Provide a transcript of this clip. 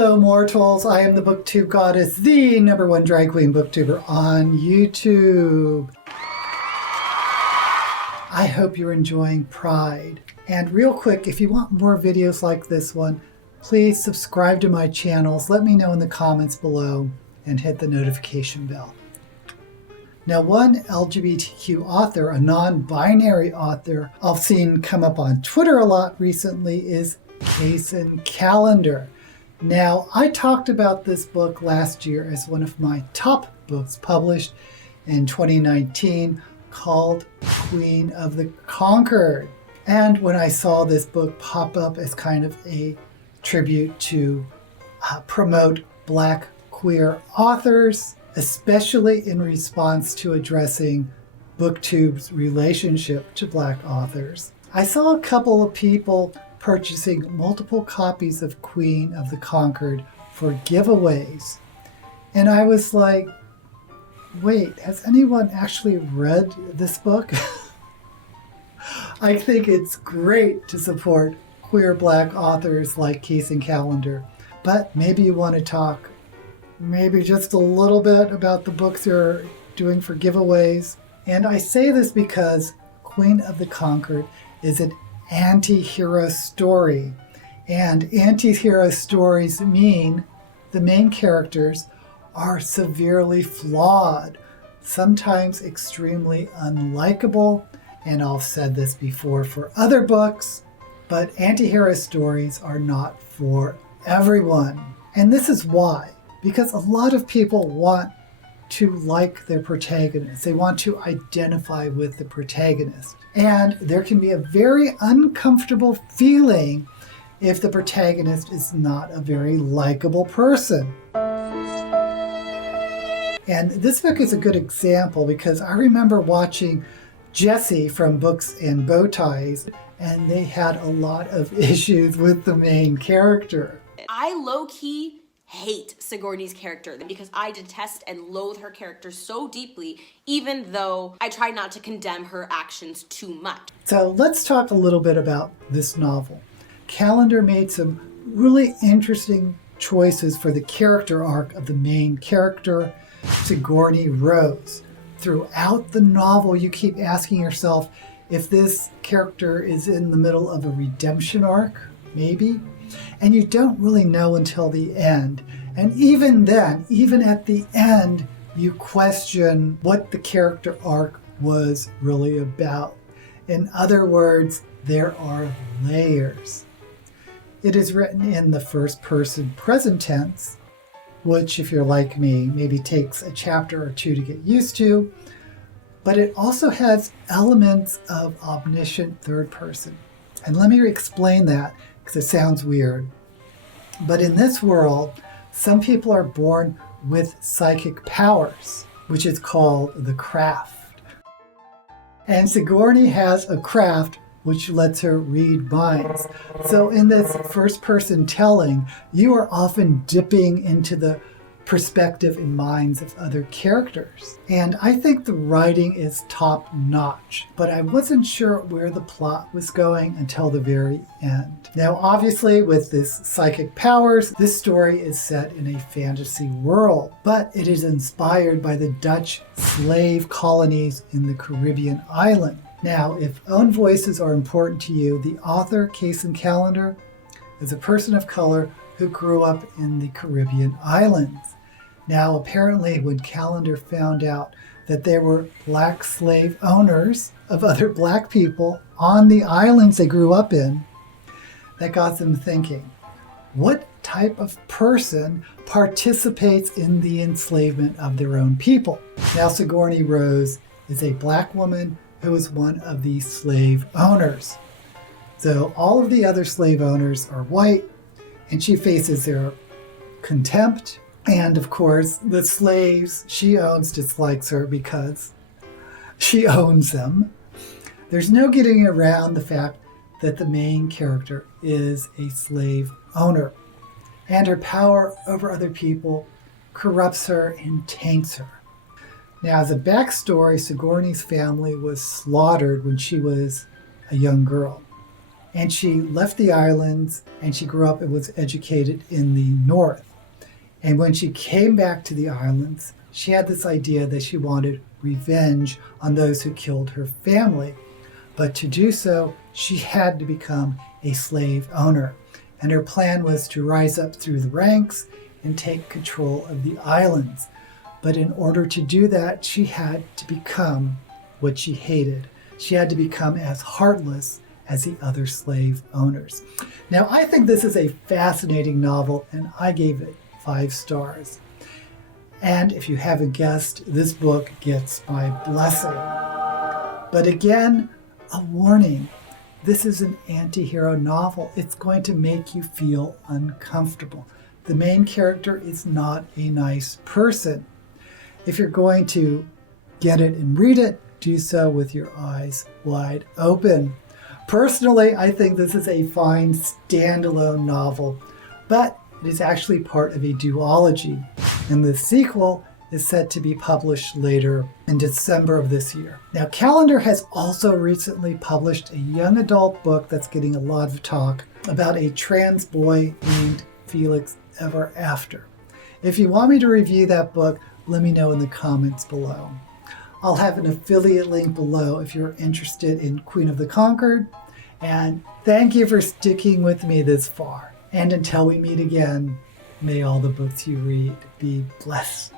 Hello mortals, I am the Booktube Goddess, the #1 drag queen booktuber on YouTube. I hope you're enjoying Pride. And real quick, if you want more videos like this one, please subscribe to my channels, let me know in the comments below, and hit the notification bell. Now, one LGBTQ author, a non-binary author I've seen come up on Twitter a lot recently is Kacen Callender. Now, I talked about this book last year as one of my top books published in 2019 called Queen of the Conquered. And when I saw this book pop up as kind of a tribute to promote Black queer authors, especially in response to addressing Booktube's relationship to Black authors, I saw a couple of people purchasing multiple copies of Queen of the Conquered for giveaways. And I was like, wait, has anyone actually read this book? I think it's great to support queer Black authors like Kacen Callender, but maybe you want to talk maybe just a little bit about the books you're doing for giveaways. And I say this because Queen of the Conquered is an anti-hero story. And anti-hero stories mean the main characters are severely flawed, sometimes extremely unlikable. And I've said this before for other books, but anti-hero stories are not for everyone. And this is why. Because a lot of people want to like their protagonist. They want to identify with the protagonist. And there can be a very uncomfortable feeling if the protagonist is not a very likable person. And this book is a good example because I remember watching Jessie from Books and Bow Ties, and they had a lot of issues with the main character. I low-key hate Sigourney's character because I detest and loathe her character so deeply, even though I try not to condemn her actions too much. So let's talk a little bit about this novel. Callender made some really interesting choices for the character arc of the main character, Sigourney Rose. Throughout the novel, you keep asking yourself if this character is in the middle of a redemption arc, maybe. And you don't really know until the end. And even then, even at the end, you question what the character arc was really about. In other words, there are layers. It is written in the first person present tense, which, if you're like me, maybe takes a chapter or two to get used to. But it also has elements of omniscient third person. And let me explain that, because it sounds weird. But in this world, some people are born with psychic powers, which is called the craft. And Sigourney has a craft which lets her read minds. So in this first person telling, you are often dipping into the perspective and minds of other characters. And I think the writing is top notch, but I wasn't sure where the plot was going until the very end. Now, obviously, with this psychic powers, this story is set in a fantasy world, but it is inspired by the Dutch slave colonies in the Caribbean island. Now, if own voices are important to you, the author, Kacen Callender, is a person of color who grew up in the Caribbean islands. Now, apparently, when Callender found out that there were Black slave owners of other Black people on the islands they grew up in, that got them thinking, what type of person participates in the enslavement of their own people? Now, Sigourney Rose is a Black woman who is one of the slave owners. So all of the other slave owners are white, and she faces their contempt. And of course, the slaves she owns dislikes her because she owns them. There's no getting around the fact that the main character is a slave owner. And her power over other people corrupts her and taints her. Now, as a backstory, Sigourney's family was slaughtered when she was a young girl. And she left the islands, and she grew up and was educated in the north. And when she came back to the islands, she had this idea that she wanted revenge on those who killed her family. But to do so, she had to become a slave owner. And her plan was to rise up through the ranks and take control of the islands. But in order to do that, she had to become what she hated. She had to become as heartless as the other slave owners. Now, I think this is a fascinating novel, and I gave it 5 stars. And if you haven't guessed, this book gets my blessing. But again, a warning. This is an anti-hero novel. It's going to make you feel uncomfortable. The main character is not a nice person. If you're going to get it and read it, do so with your eyes wide open. Personally, I think this is a fine standalone novel, but it is actually part of a duology, and the sequel is set to be published later in December of this year. Now, Callender has also recently published a young adult book that's getting a lot of talk about a trans boy named Felix Ever After. If you want me to review that book, let me know in the comments below. I'll have an affiliate link below if you're interested in Queen of the Conquered. And thank you for sticking with me this far. And until we meet again, may all the books you read be blessed.